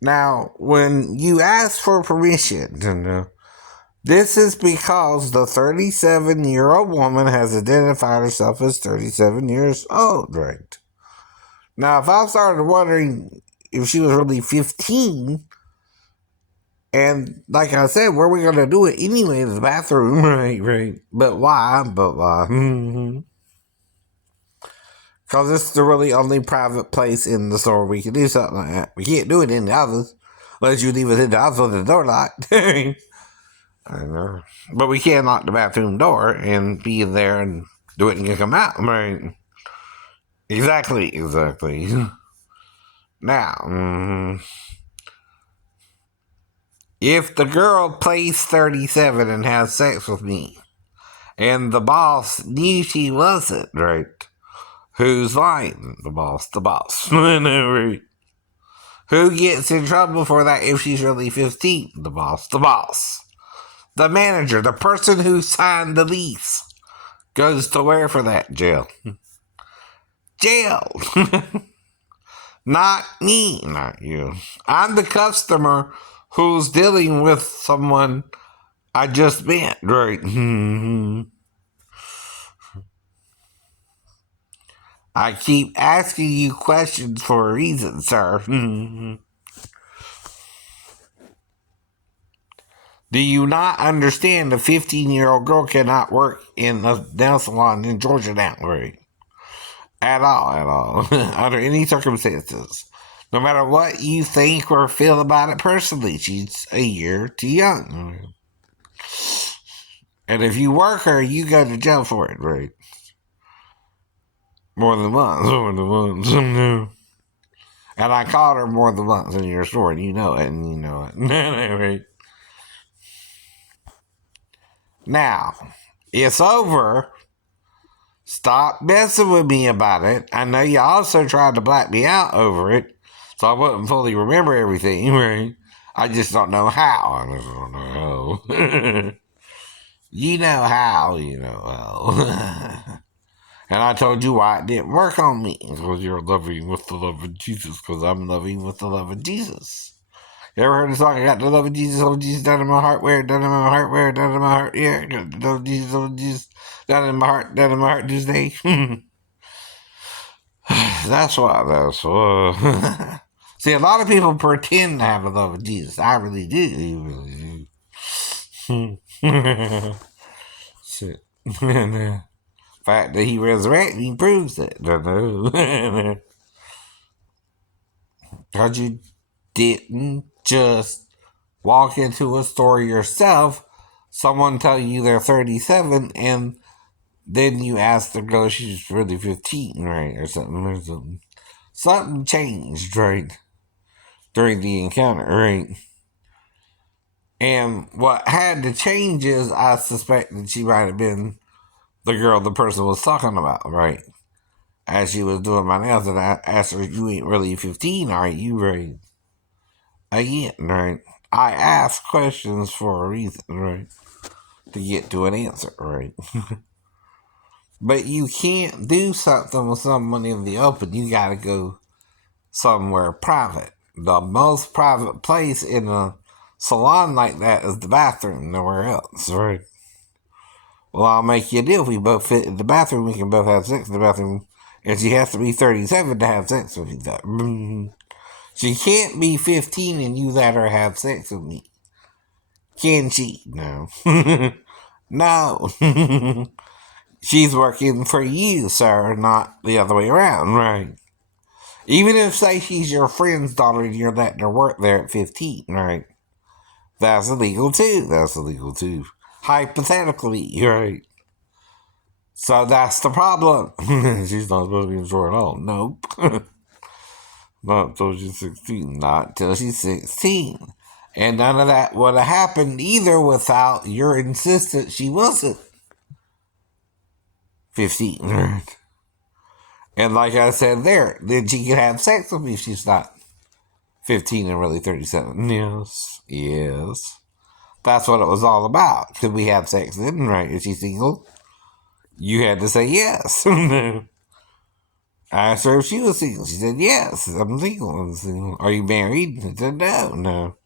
Now, when you ask for permission, this is because the 37-year-old woman has identified herself as 37 years old, right? Now, if I started wondering if she was really 15, and like I said, where are we going to do it anyway? The bathroom, right. But why? Because it's the really only private place in the store we can do something like that. We can't do it in the others. Unless you leave us in the house with the door locked. I know. But we can lock the bathroom door and be in there and do it and come out, right? Exactly. Now, if the girl plays 37 and has sex with me, and the boss knew she wasn't, right? Who's lying? The boss. Right? Who gets in trouble for that if she's really 15? The boss. The manager, the person who signed the lease, goes to where for that? Jail. Jail. Not me, not you. I'm the customer who's dealing with someone I just met, right? I keep asking you questions for a reason, sir. Do you not understand a 15-year-old girl cannot work in a nail salon in Georgia now, right? At all. Under any circumstances. No matter what you think or feel about it personally, she's a year too young. And if you work her, you go to jail for it, right? More than once. And I called her more than once in your store, and you know it. Right? Now, it's over. Stop messing with me about it. I know you also tried to black me out over it, so I wouldn't fully remember everything, right? I just don't know how. I just don't know how. You know how. And I told you why it didn't work on me. Because you're loving with the love of Jesus, because I'm loving with the love of Jesus. You ever heard the song, I got the love of Jesus, oh Jesus, down in my heart, where, down in my heart, where, down in my heart, yeah, got the love of Jesus, oh Jesus, down in my heart, this day. That's what. See, a lot of people pretend to have the love of Jesus. I really do. You really do. Shit. The fact that he resurrected, he proves it. Because you didn't just walk into a store yourself, someone tell you they're 37, and then you ask the girl she's really 15, right? Or something. Something changed, right? During the encounter, right? And what had to change is I suspect that she might have been the girl the person was talking about, right? As she was doing my nails, and I asked her, you ain't really 15, are you, right? Again, right? I ask questions for a reason, right? To get to an answer, right? But you can't do something with someone in the open. You gotta go somewhere private. The most private place in a salon like that is the bathroom, nowhere else, right? Well, I'll make you a deal. If we both fit in the bathroom, we can both have sex in the bathroom. And she has to be 37 to have sex with you. She can't be 15 and you let her have sex with me. Can she? No. No. She's working for you, sir, not the other way around, right? Even if, say, she's your friend's daughter and you're letting her work there at 15, right? That's illegal too. Hypothetically, right? So that's the problem. She's not supposed to be in the store at all. Nope. Not until she's 16. Not till she's 16. And none of that would have happened either without your insistence she wasn't 15. Right? And like I said there, then she could have sex with me if she's not 15 and really 37. Yes. That's what it was all about. Could we have sex then, right? Is she single? You had to say yes. I asked her if she was single. She said, yes, I'm single. Are you married? I said, no, no.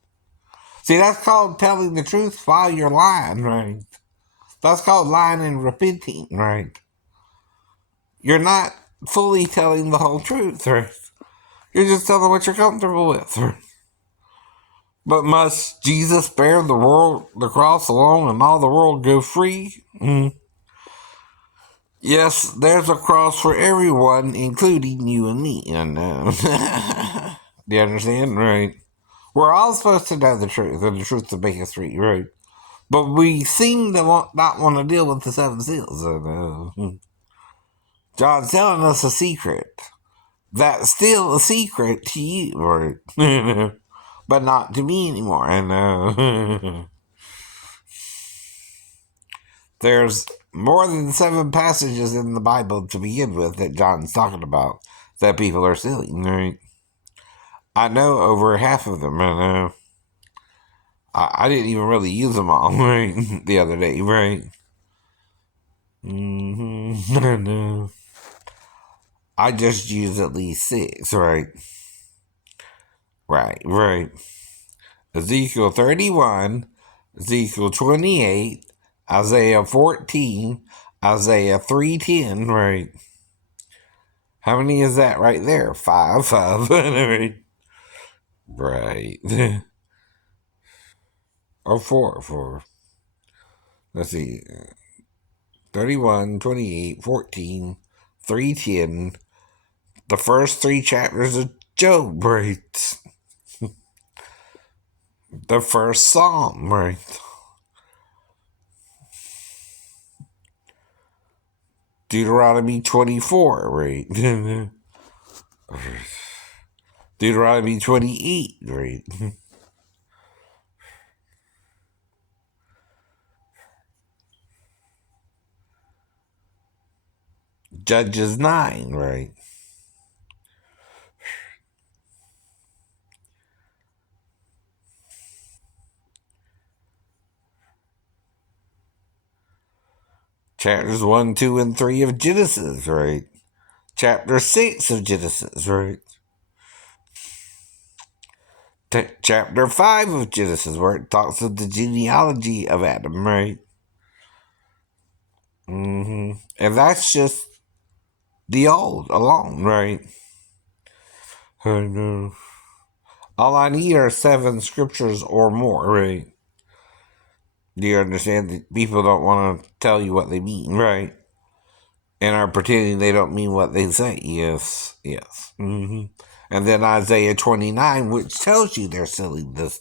See, that's called telling the truth while you're lying, right? That's called lying and repenting, right? You're not fully telling the whole truth, right? You're just telling what you're comfortable with, right? But must Jesus bear the cross alone and all the world go free? Yes, there's a cross for everyone, including you and me. And do you understand? Right. We're all supposed to know the truth, and the truth to make us free, right? But we seem to not want to deal with the seven seals. John's telling us a secret. That's still a secret to you, right? But not to me anymore. And there's more than seven passages in the Bible to begin with that John's talking about that people are stealing, right? I know over half of them, and I didn't even really use them all, right? The other day, right? No. I just used at least six, right? Right. Ezekiel 31, Ezekiel 28, Isaiah 14, Isaiah 3:10, right? How many is that right there? Five. Right. Right. Or four. Let's see. 31, 28, 14, 3:10. The first three chapters of Job, right? The first Psalm, right? Deuteronomy 24, right? Deuteronomy 28, right? Judges 9, right? Chapters 1, 2, and 3 of Genesis, right? Chapter 6 of Genesis, right? Chapter 5 of Genesis, where it talks of the genealogy of Adam, right? And that's just the old alone, right? I know. All I need are seven scriptures or more, right? Do you understand that people don't want to tell you what they mean, right? And are pretending they don't mean what they say. Yes. And then Isaiah 29, which tells you they're silly this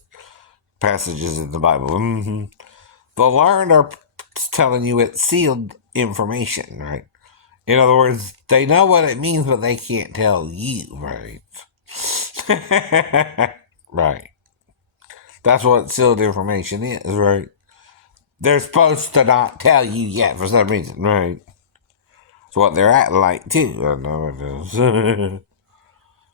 passages in the Bible. The learned are telling you it's sealed information, right? In other words, they know what it means, but they can't tell you, right? Right. That's what sealed information is, right? They're supposed to not tell you yet for some reason, right? It's what they're acting like, too. I know it is.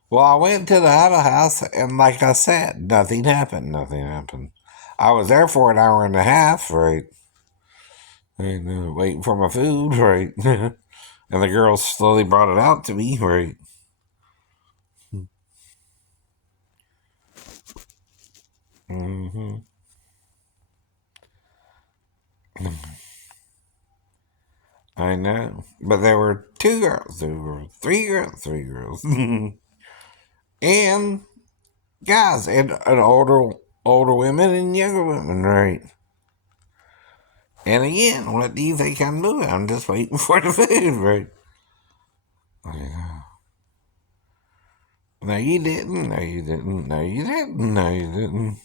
Well, I went to the Huddle House, and like I said, nothing happened. Nothing happened. I was there for an hour and a half, right? And waiting for my food, right? And the girl slowly brought it out to me, right? hmm I know. But there were two girls. There were three girls. And guys, and older women and younger women, right? And again, what do you think I'm doing? I'm just waiting for the food, right? No, you didn't. No, you didn't. No, you didn't. No, you didn't.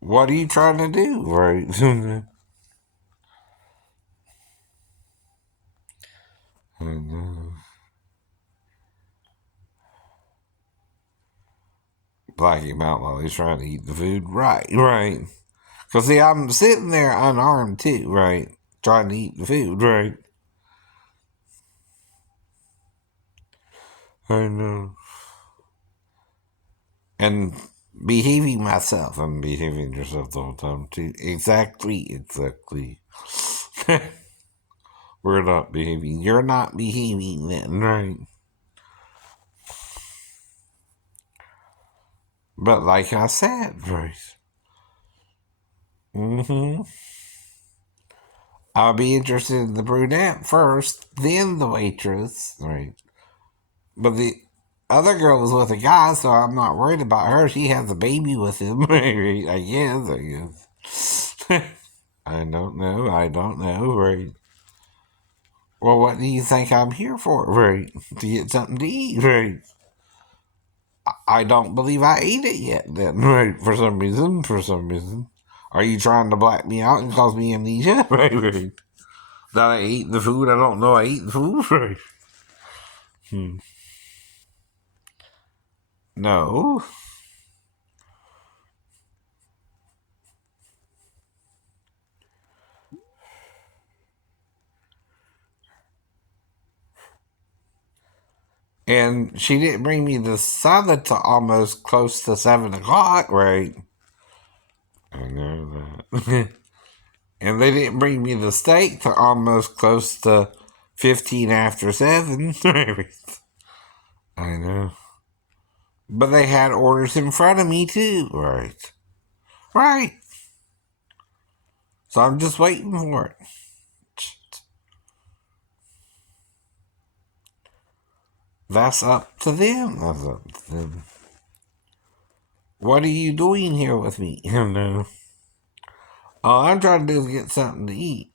What are you trying to do, right? Black him out while he's trying to eat the food. Right. Because, see, I'm sitting there unarmed, too, right? Trying to eat the food, right? I know. And behaving myself. I'm behaving yourself the whole time, too. Exactly. We're not behaving. You're not behaving then, right? But like I said, right? Mm-hmm. I'll be interested in the brunette first, then the waitress, right? But the other girl was with a guy, so I'm not worried about her. She has a baby with him, right? I guess. I don't know. I don't know, right? Well, what do you think I'm here for, right? To get something to eat, right? I don't believe I ate it yet, then, right? For some reason, Are you trying to black me out and cause me amnesia, right? That I ate the food, I don't know I ate the food, right? No. And she didn't bring me the salad to almost close to 7 o'clock, right? I know that. And they didn't bring me the steak to almost close to 15 after 7. I know. But they had orders in front of me too, right? Right. So I'm just waiting for it. That's up to them. That's up to them. What are you doing here with me? No. All I'm trying to do is get something to eat.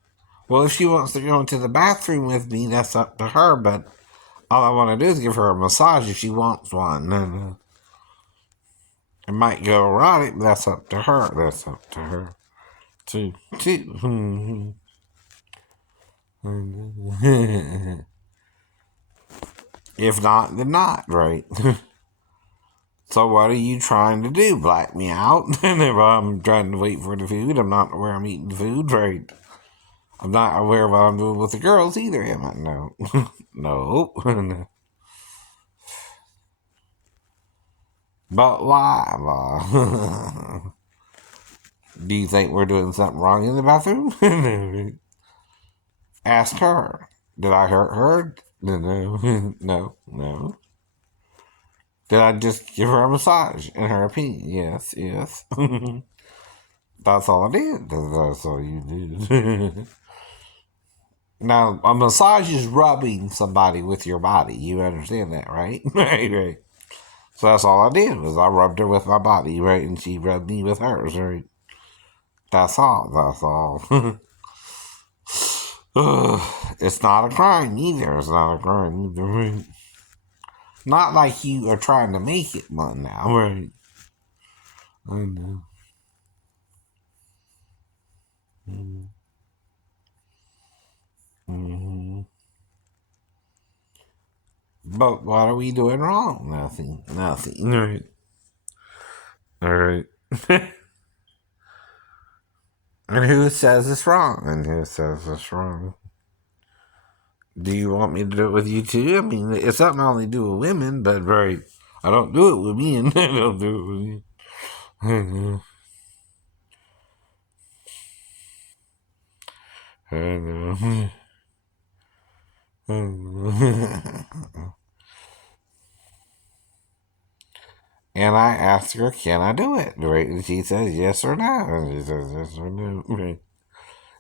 Well, if she wants to go into the bathroom with me, that's up to her, but all I want to do is give her a massage if she wants one. And it might go erotic, but that's up to her. That's up to her. Too. If not, then not, right? So what are you trying to do? Black me out? And if I'm trying to wait for the food, I'm not aware I'm eating the food, right? I'm not aware of what I'm doing with the girls either, am I? No. No. No. But why? Do you think we're doing something wrong in the bathroom? Ask her. Did I hurt her? No. No. No. Did I just give her a massage, in her opinion? Yes. Yes. That's all I did. That's all you did. Now, a massage is rubbing somebody with your body. You understand that, right? Right. So that's all I did was I rubbed her with my body, right? And she rubbed me with hers, right? That's all. That's all. It's not a crime either. It's not a crime either, right? Not like you are trying to make it one now, right? I know. Mm-hmm. But what are we doing wrong? Nothing. Nothing. All right. All right. And who says it's wrong? And who says it's wrong? Do you want me to do it with you too? I mean, it's something I only do with women, but right. I don't do it with men. I don't do it with you. I know. I know. I know. And I asked her, can I do it? Right? And she says yes or no. And she says yes or no. Right.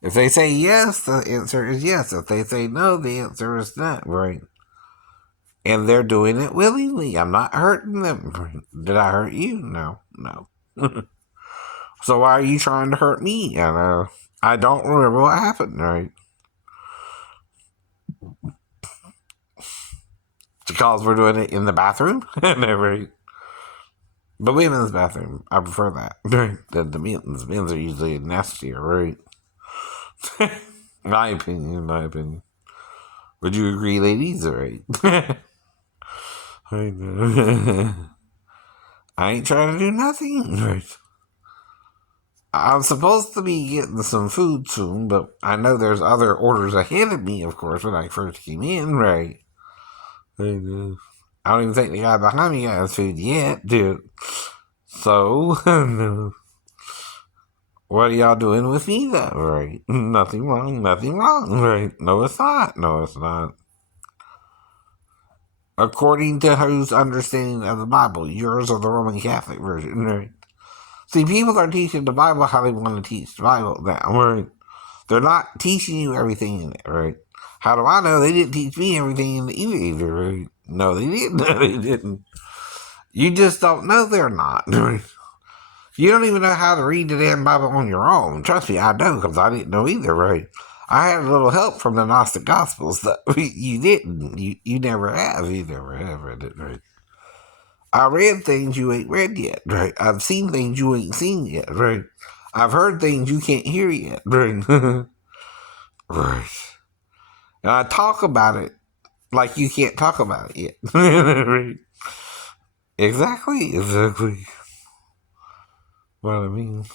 If they say yes, the answer is yes. If they say no, the answer is not. Right. And they're doing it willingly. I'm not hurting them. Did I hurt you? No. No. So why are you trying to hurt me? And I don't remember what happened, right? Because we're doing it in the bathroom? No, right? The women's bathroom. I prefer that. Than the men's. Men's are usually nastier, right? My opinion, my opinion. Would you agree, ladies? Right? I know. I ain't trying to do nothing. Right. I'm supposed to be getting some food soon, but I know there's other orders ahead of me, of course, when I first came in, right? I know. I don't even think the guy behind me got his food yet, dude. So, no. What are y'all doing with me, though? Right? Nothing wrong, right? No, it's not. No, it's not. According to whose understanding of the Bible, yours or the Roman Catholic version, right? See, people are teaching the Bible how they want to teach the Bible now, right? They're not teaching you everything in it, right? How do I know they didn't teach me everything in it either, right? No, they didn't. No, they didn't. You just don't know they're not. You don't even know how to read the damn Bible on your own. Trust me, I know, because I didn't know either, right? I had a little help from the Gnostic Gospels that you didn't. You never have. You never have read it, right? I read things you ain't read yet, right? I've seen things you ain't seen yet, right? I've heard things you can't hear yet, right? Right. And I talk about it like you can't talk about it yet. Right? Exactly. What I mean.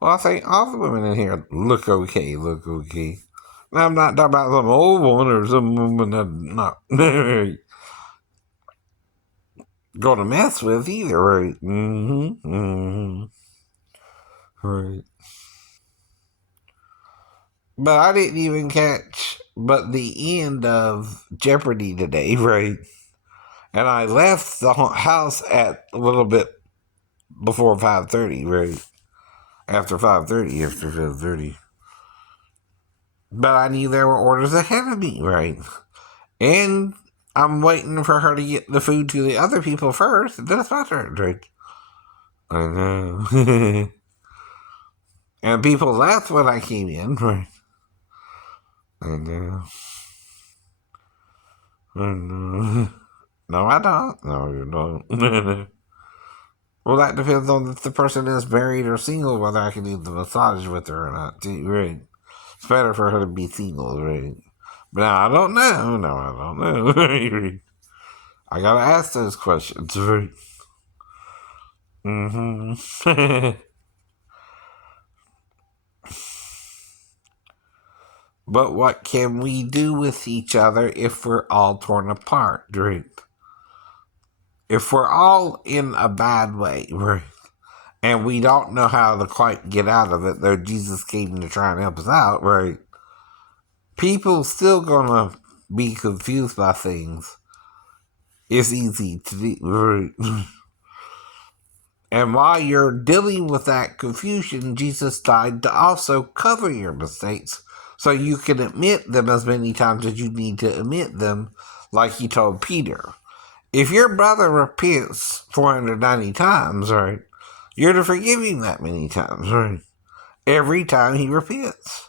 Well, I think all the women in here look okay. Now, I'm not talking about some old woman or some woman that I'm not going to mess with either, right? Right. But I didn't even catch but the end of Jeopardy today, right? And I left the house at a little bit before 5:30, right? After 5:30. But I knew there were orders ahead of me, right? And I'm waiting for her to get the food to the other people first, and then it's my turn, right? I know. And people laughed when I came in, right? I know. No, I don't. No, you don't. Well, that depends on if the person is married or single, whether I can do the massage with her or not, too, right? It's better for her to be single, right? But now, I don't know. No, I don't know. I gotta ask those questions, right? But what can we do with each other if we're all torn apart, right? If we're all in a bad way, right? And we don't know how to quite get out of it, though Jesus came to try and help us out, right? People still gonna be confused by things. It's easy to do, right? And while you're dealing with that confusion, Jesus died to also cover your mistakes so you can admit them as many times as you need to admit them, like he told Peter. If your brother repents 490 times, right, you're to forgive him that many times, right? Every time he repents.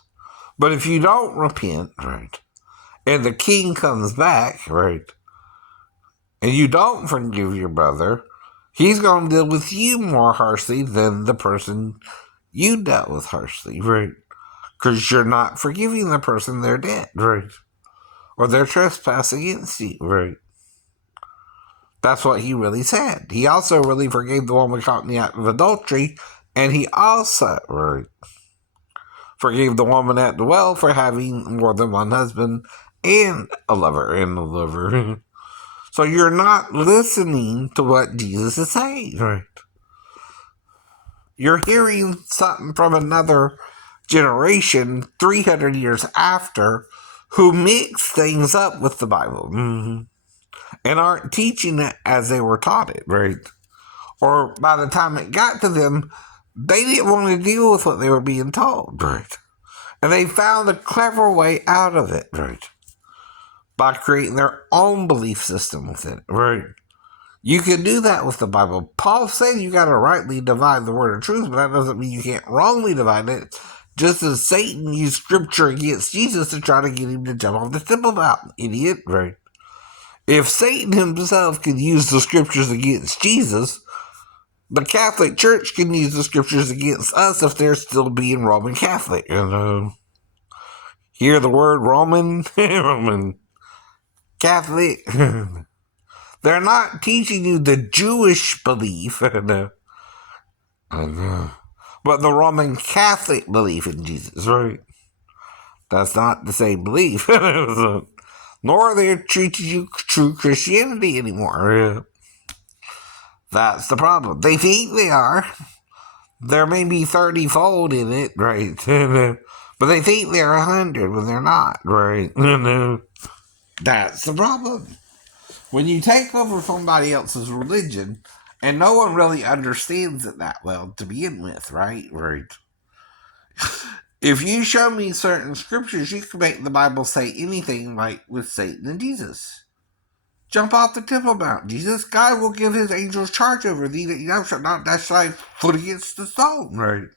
But if you don't repent, right, and the king comes back, right, and you don't forgive your brother, he's going to deal with you more harshly than the person you dealt with harshly, right? Because you're not forgiving the person they're dead, right? Or they're trespassing against you, right? That's what he really said. He also really forgave the woman caught in the act of adultery, and he also, right, forgave the woman at the well for having more than one husband and a lover. So you're not listening to what Jesus is saying, right? You're hearing something from another generation 300 years after who mix things up with the Bible and aren't teaching it as they were taught it, right? Or by the time it got to them, they didn't want to deal with what they were being told, right? And they found a clever way out of it, right? By creating their own belief system with it, right? You can do that with the Bible. Paul said you got to rightly divide the word of truth, but that doesn't mean you can't wrongly divide it. Just as Satan used scripture against Jesus to try to get him to jump off the Temple Mount, idiot, right? If Satan himself could use the scriptures against Jesus, the Catholic Church can use the scriptures against us if they're still being Roman Catholic. And hear the word Roman? Roman Catholic. They're not teaching you the Jewish belief, but the Roman Catholic belief in Jesus, right? That's not the same belief. Nor are they teaching you true Christianity anymore. That's the problem. They think they are. There may be 30-fold in it, right? But they think they're 100 when they're not, right? That's the problem. When you take over somebody else's religion, and no one really understands it that well to begin with, right? Right. If you show me certain scriptures, you can make the Bible say anything like with Satan and Jesus. Jump off the Temple Mount. Jesus, God will give his angels charge over thee that thou shalt not dash thy foot against the stone. Right.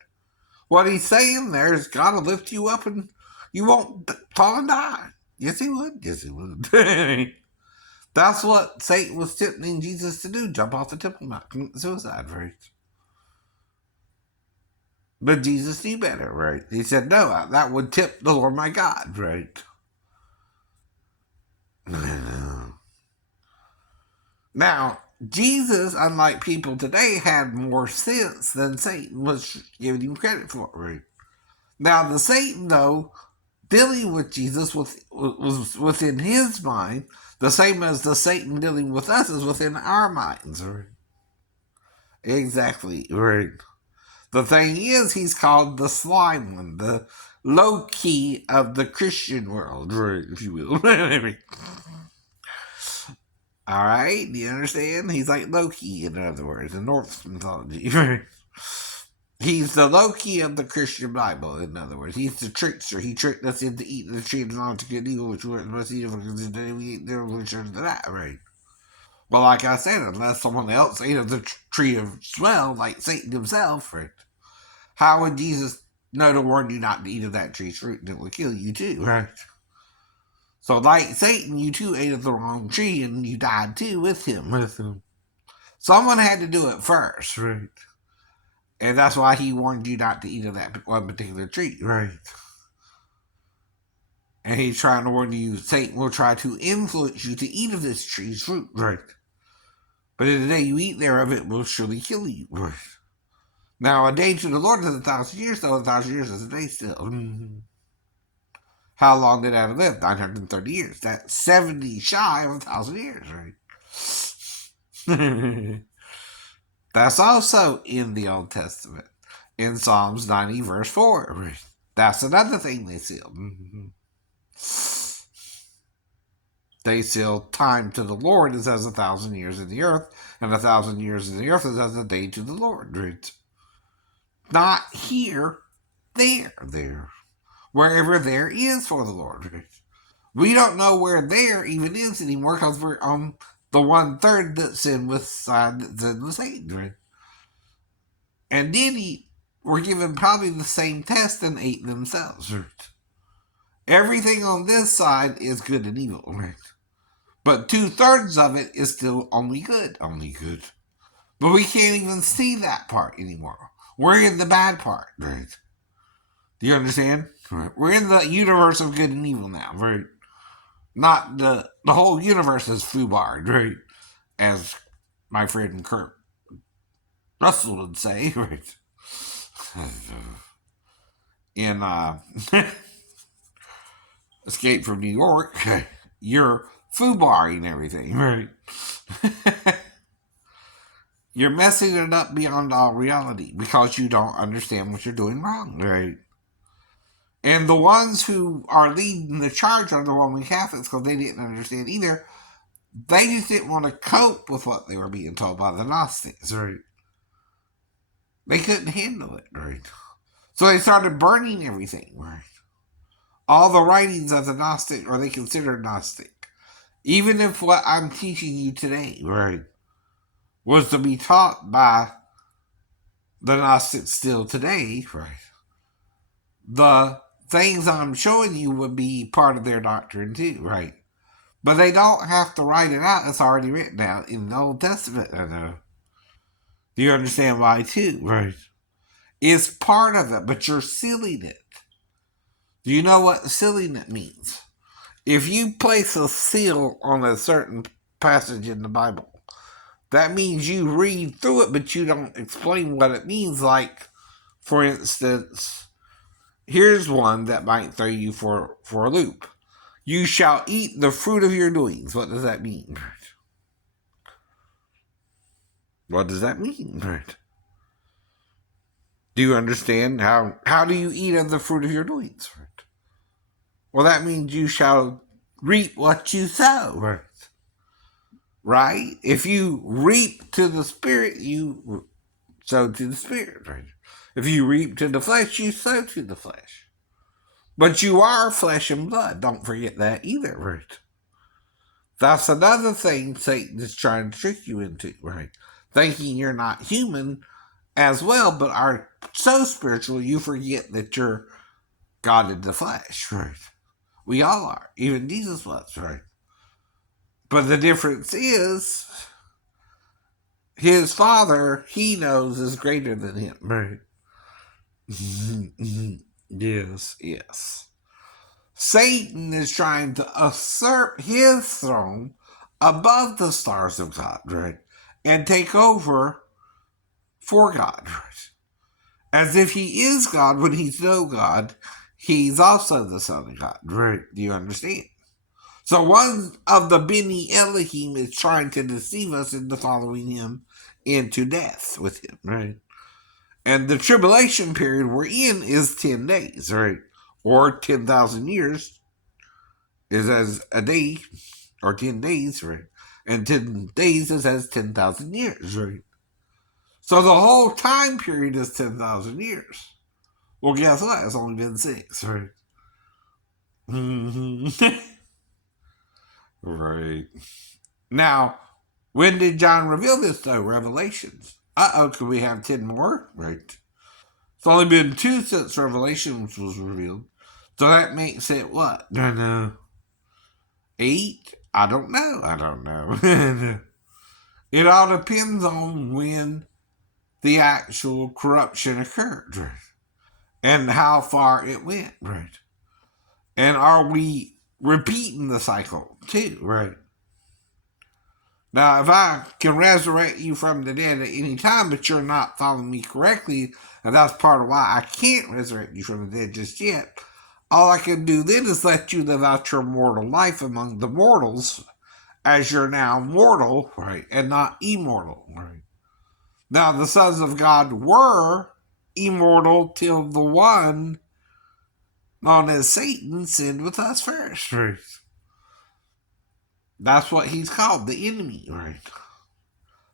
What he's saying there is God will lift you up and you won't fall and die. Yes, he would. Yes, he would. That's what Satan was tempting Jesus to do. Jump off the Temple Mount. Commit suicide, right? But Jesus knew better, right? He said, no, that would tempt the Lord my God, right? Now, Jesus, unlike people today, had more sense than Satan was giving him credit for, right? Now, the Satan, though, dealing with Jesus was within his mind, the same as the Satan dealing with us is within our minds, right? Exactly, right. The thing is, he's called the slime one, the low key of the Christian world, right, if you will. All right, do you understand? He's like Loki, in other words, in Norse mythology. He's the Loki of the Christian Bible, in other words. He's the trickster. He tricked us into eating the tree of knowledge of good and evil, which we weren't supposed to eat because today we ate there, which is that, right? Well, like I said, unless someone else ate of the tree of smell, like Satan himself, right? How would Jesus know to warn you not to eat of that tree's fruit and it will kill you too, right? So, like Satan, you too ate of the wrong tree and you died too with him. Someone had to do it first, right? And that's why he warned you not to eat of that one particular tree, right? And he's trying to warn you, Satan will try to influence you to eat of this tree's fruit, right? But in the day you eat thereof, it will surely kill you, right? Now, a day to the Lord is 1,000 years, so 1,000 years is a day still. How long did Adam live? 930 years. That's 70 shy of 1,000 years, right? That's also in the Old Testament. In Psalms 90, verse 4. Right? That's another thing they sealed. They sealed time to the Lord is as 1,000 years in the earth, and 1,000 years in the earth is as a day to the Lord. Right? Not here, there. Wherever there is for the Lord. Right? We don't know where there even is anymore because we're on the 1/3 that's in with side that's in with Satan, right? And then were given probably the same test and ate themselves, right? Everything on this side is good and evil, right? But 2/3 of it is still only good. But we can't even see that part anymore. We're in the bad part, right? Do you understand? Right. We're in the universe of good and evil now, right? Not the whole universe is foobarred, right? As my friend Kurt Russell would say, right? In Escape from New York, you're foobarring everything, right? You're messing it up beyond all reality because you don't understand what you're doing wrong, right? And the ones who are leading the charge are the Roman Catholics because they didn't understand either. They just didn't want to cope with what they were being told by the Gnostics, right? They couldn't handle it, right? So they started burning everything, right? All the writings of the Gnostic, or they considered Gnostic. Even if what I'm teaching you today, right, was to be taught by the Gnostics still today, right, the things I'm showing you would be part of their doctrine too, right? But they don't have to write it out. It's already written out in the Old Testament, I know. Do you understand why too, right? It's part of it, but you're sealing it. Do you know what sealing it means? If you place a seal on a certain passage in the Bible, that means you read through it, but you don't explain what it means. Like, for instance, here's one that might throw you for a loop. You shall eat the fruit of your doings. What does that mean? What does that mean? Do you understand? How do you eat of the fruit of your doings? Right. Well, that means you shall reap what you sow. Right. Right? If you reap to the Spirit, you sow to the Spirit. Right? If you reap to the flesh, you sow to the flesh. But you are flesh and blood. Don't forget that either. Right? That's another thing Satan is trying to trick you into. Right? Thinking you're not human as well, but are so spiritual you forget that you're God in the flesh. Right? We all are. Even Jesus was. Right? But the difference is his father, he knows, is greater than him. Right. Yes, yes. Satan is trying to usurp his throne above the stars of God, right? And take over for God, right? As if he is God when he's no God, he's also the Son of God, right? Do you understand? So one of the Beni Elohim is trying to deceive us into following him into death with him, right? And the tribulation period we're in is 10 days, right? Or 10,000 years is as a day, or 10 days, right? And 10 days is as 10,000 years, right? So the whole time period is 10,000 years. Well, guess what? It's only been 6, right? Right. Now, when did John reveal this, though? Revelations. Could we have 10 more? Right. It's only been 2 since Revelations was revealed. So that makes it what? No. 8? I don't know. It all depends on when the actual corruption occurred, right? And how far it went, right? And are we repeating the cycle too, right? Now, if I can resurrect you from the dead at any time, but you're not following me correctly, and that's part of why I can't resurrect you from the dead just yet, all I can do then is let you live out your mortal life among the mortals, as you're now mortal, right, and not immortal, right? Now, the sons of God were immortal till the one known as Satan sinned with us first, right? That's what he's called, the enemy, right?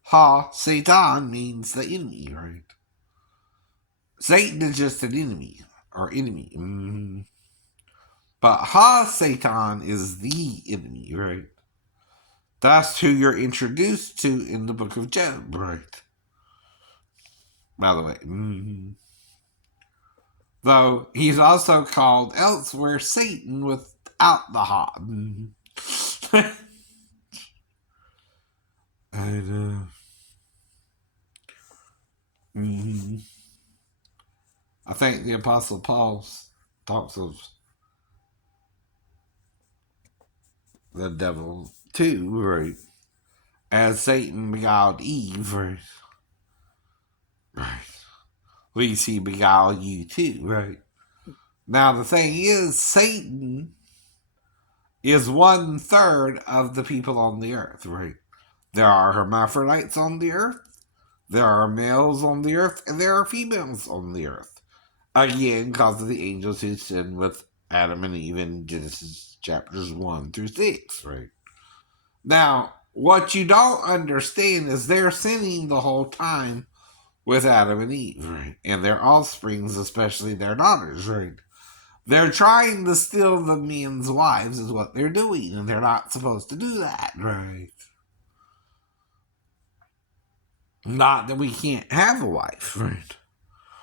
Ha, Satan means the enemy, right? Satan is just an enemy, or enemy. But Ha, Satan is the enemy, right? That's who you're introduced to in the book of Job, right? By the way. Though he's also called elsewhere Satan without the Ha. And, I think the Apostle Paul talks of the devil too, right? As Satan beguiled Eve, right? Right. We see beguile you too, right? Now the thing is, Satan is 1/3 of the people on the earth, right? There are hermaphrodites on the earth, there are males on the earth, and there are females on the earth. Again, because of the angels who sinned with Adam and Eve in Genesis chapters 1 through 6, right? Now, what you don't understand is they're sinning the whole time with Adam and Eve, right? And their offsprings, especially their daughters, right? They're trying to steal the men's wives, is what they're doing, and they're not supposed to do that, right? Not that we can't have a wife, right?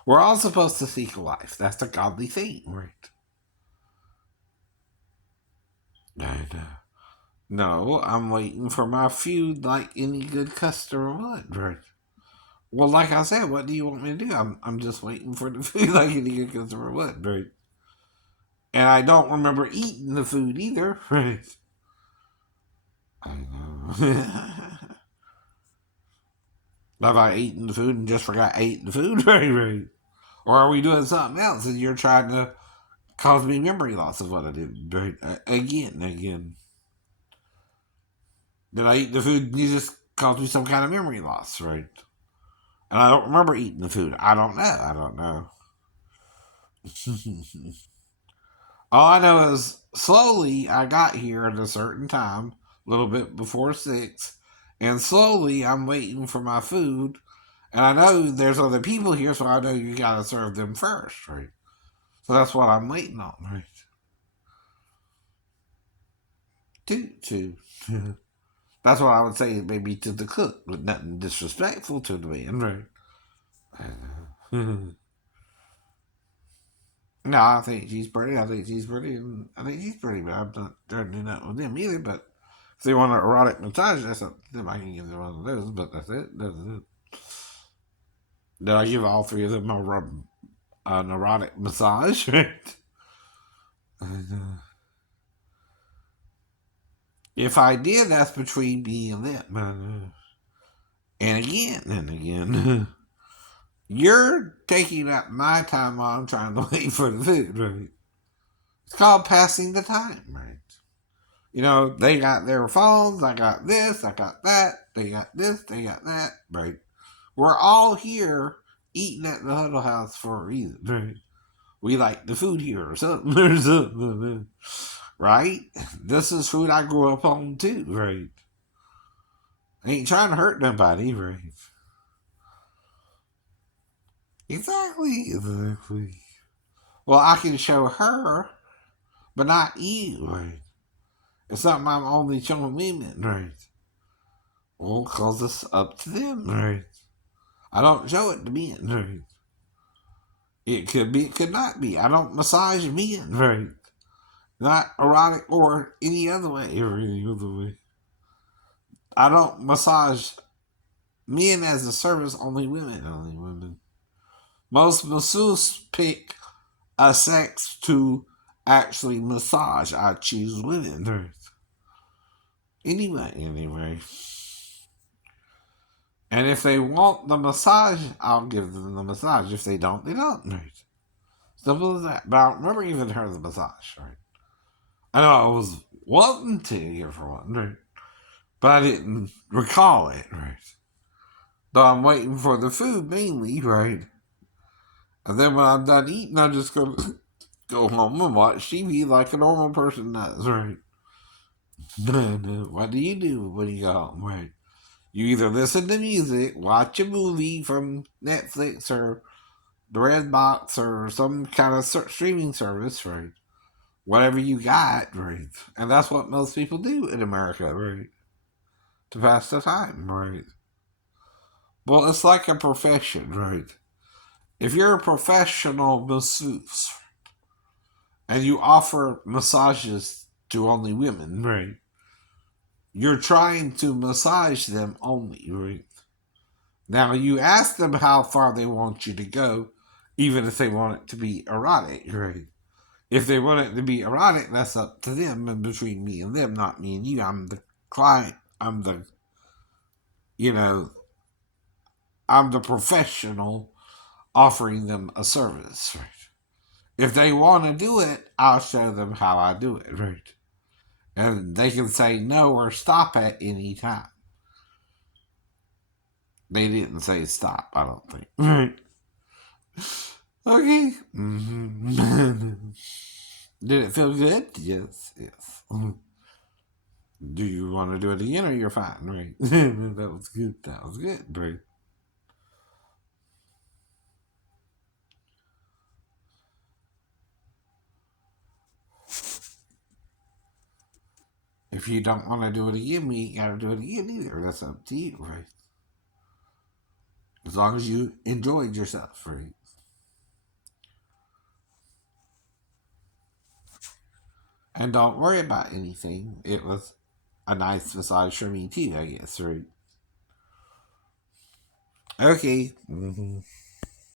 We're all supposed to seek a wife. That's a godly thing, right? And, no, I'm waiting for my feud like any good customer would, right? Well, like I said, what do you want me to do? I'm just waiting for the food like any good customer would, right? And I don't remember eating the food either, right? I know. Have I eaten the food and just forgot I ate the food? Right. Or are we doing something else and you're trying to cause me memory loss of what I did, right? Again. Did I eat the food and you just caused me some kind of memory loss, right? And I don't remember eating the food. I don't know. I don't know. All I know is slowly I got here at a certain time, a little bit before 6, and slowly I'm waiting for my food. And I know there's other people here, so I know you gotta serve them first, right? So that's what I'm waiting on, right? To. That's what I would say maybe to the cook, but nothing disrespectful to the man, right? No, I think she's pretty. I think she's pretty. And I think she's pretty, but I'm not trying to do that with them either. But if they want an erotic massage, that's up to them. I can give them one of those, but that's it. That's it. Did I give all three of them an erotic massage? Right? If I did, that's between me and them. And again, and again. You're taking up my time while I'm trying to wait for the food, right? It's called passing the time, right? You know, they got their phones, I got this, I got that, they got this, they got that, right? We're all here eating at the Huddle House for a reason, right? We like the food here or something, or something, right? This is food I grew up on too, right? I ain't trying to hurt nobody, right? Exactly, exactly. Well, I can show her, but not you, right? It's something I'm only showing women, right? Well, cause it's up to them, right? I don't show it to men, right? It could be, it could not be. I don't massage men, right? Not erotic or any other way, or any other way. I don't massage men as a service, only women, only women. Most masseuses pick a sex to actually massage. I choose women, right? Anyway. And if they want the massage, I'll give them the massage. If they don't, they don't. Right? Simple as that. But I don't remember even heard of the massage. Right? I know I was wanting to here for one, right? But I didn't recall it. Right? So I'm waiting for the food mainly, right? And then when I'm done eating, I'm just gonna go home and watch TV like a normal person does. Right? What do you do when you go home? Right? You either listen to music, watch a movie from Netflix or the Red Box or some kind of streaming service, right? Whatever you got, right? And that's what most people do in America, right? To pass the time, right? Well, it's like a profession, right? If you're a professional masseuse and you offer massages to only women, right? You're trying to massage them only, right? Now, you ask them how far they want you to go, even if they want it to be erotic, right? If they want it to be erotic, that's up to them and between me and them, not me and you. I'm the client. You know, I'm the professional offering them a service, right? If they want to do it, I'll show them how I do it, right? And they can say no or stop at any time. They didn't say stop, I don't think. Right. Okay. Did it feel good? Yes, yes. Do you want to do it again or you're fine, right? That was good. That was good, right? If you don't want to do it again, we ain't got to do it again either. That's up to you, right? As long as you enjoyed yourself, right? And don't worry about anything. It was a nice massage for me too, I guess, right? Okay.